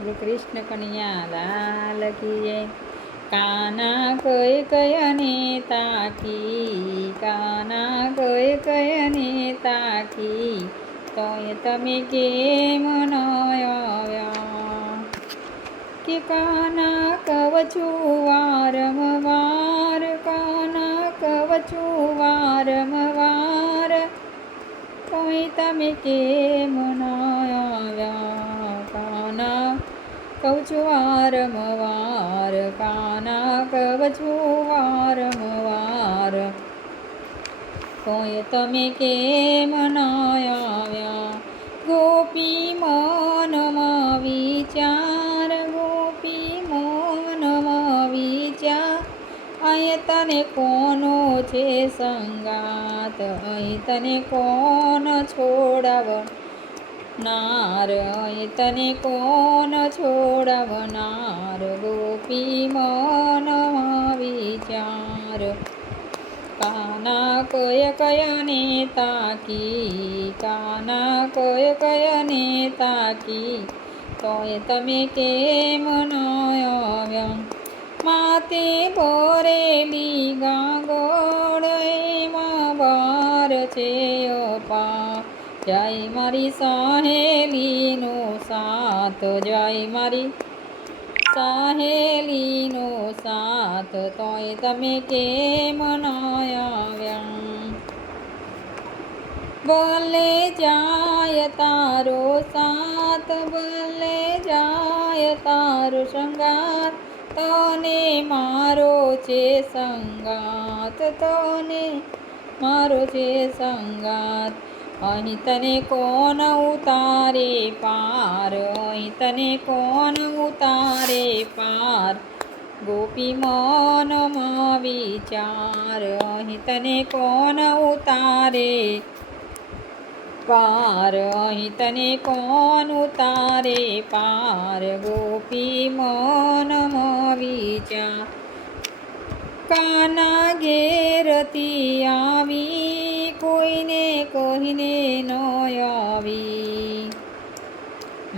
બોલો કૃષ્ણ કનૈયા લાલ કી જય. કાના કય કયને તાકી, કાના કય કયને તાકી, તોય તમે કેમ ન આવ્યા? કે કાના કહું છું વારંવાર, કાના કહું છું વારંવાર, તોય તમે કેમ ન આવ્યા? કાના કહું છું વારંવાર, કાના કહું છું વારંવાર, તોય તમે કેમ ન આવ્યા? ગોપી મનમાં વિચાર, ગોપી મનમાં વિચાર, અહીં તને કોનો છે સંગાત, અહીં તને કોણ છોડાવનાર, અહીં તને કોણ છોડાવનાર? ગોપી મનમાં વિચાર. કાના કય કયને તાકી, કાના કય કયને તાકી, તોય તમે કેમ ન આવ્યા? માતે ભરેલી ગાગર એમાં બાર છે અપાર, જય મારી સહેલીનો સાથ, જય મારી સહેલીનો સાથ, તોય તમે કેમ ન આવ્યા? ભલે જાય તારો સાથ, ભલે જાય તારો સંગાત, તને મારો છે સંગાત, તને મારો છે સંગાત. અહીં તને કોણ ઉતારે પાર, અહીં તને કોણ ઉતારે પાર? ગોપી મનમાં વિચાર, અહીં તને કોણ ઉતારે પાર, અહીં તને કોણ ઉતારે પાર? ગોપી મનમાં વિચાર. કાના ઘેરથી આવી, કોઈને કહીને ન આવી,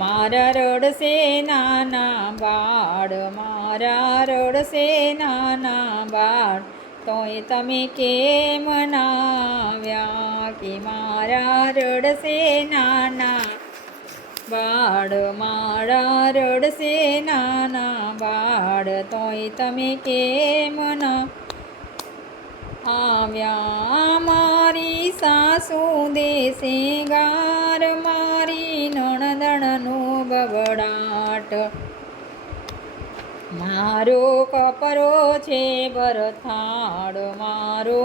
મારા રડશે નાના બાળ, મારા રડશે નાના બાળ, તોય તમે કેમ ના આવ્યા? કે મારા રડશે નાના બાળ, મારા રડશે નાના બાળ, તોય તમે કેમ ન આવ્યા? મારી સાસુ દેશે ગાર, મારી નણંદણનો બબડાટ, મારો કપરો છે ભરથાળ, મારો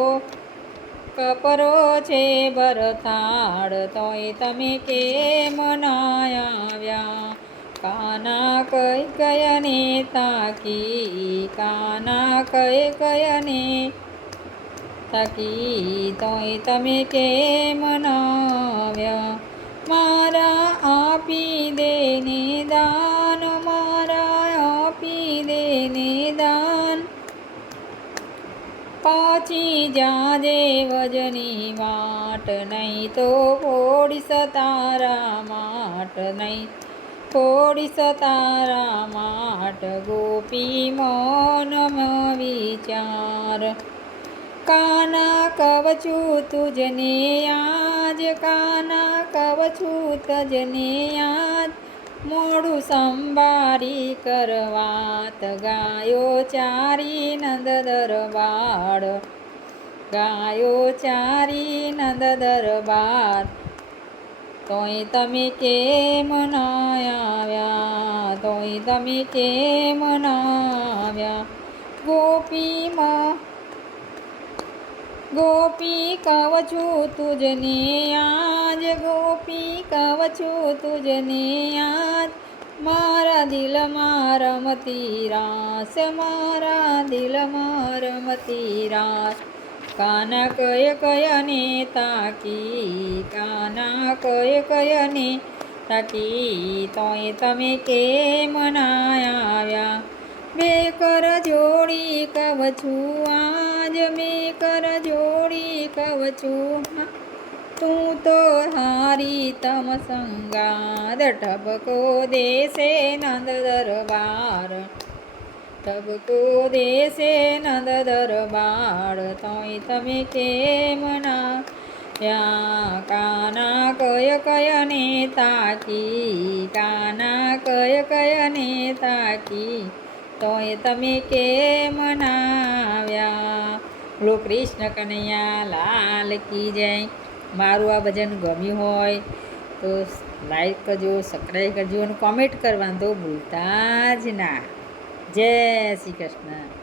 કપરો છે ભરથાળ, તોય તમે કેમ ન આવ્યા? કાના કય કયને તાકી, કાના કય કયને તાકી, તોય તમે કેમ ન આવ્યા? મારા આપી દેને દાન, મારા આપી દેને દાન, પાછી જાજે વજની વાટ, નહીં તો ફોડીશ તારા માટ, નહીં ફોડીશ તારા માટ. ગોપી મનમાં વિચાર. કાના કહું છું તુજને આજ, કાના કહું છું તજને આજ, મોડું સંભારી કરવાત, ગાયો ચારી નંદ દરબાર, ગાયો ચારી નંદ દરબાર, તોય તમે કેમ ન આવ્યા? તોય તમે કેમ ન આવ્યા? ગોપી કહું છું તુજને આજ, ગોપી કહું છું તુજને આજ, મારા દિલમાં રમતી રાસ, મારા દિલમાં રમતી રાસ. કાના કય કયને તાકી, કાના કય કયને તાકી, તોય તમે કેમ ના આવ્યા? બે કર જોડી કહું છું આજ, બે કર જોડી કહું છું તું તો હારી તમ સંગાદ ઠપકો દેશે નંદ દરબાર ઠપકો દેશે નંદ દરબાર તોય તમે કેમ ના કાના કય ને તાકી કાના કય ને તાકી તોય તમે કેમ નાવ્યા. બોલો કૃષ્ણ કનૈયા લાલ કી જય. મારું આ ભજન ગમ્યું હોય તો લાઈક કરજો, સબસ્ક્રાઈબ કરજો અને કોમેન્ટ કરવાનું તો ભૂલતા જ ના. જય શ્રી કૃષ્ણ.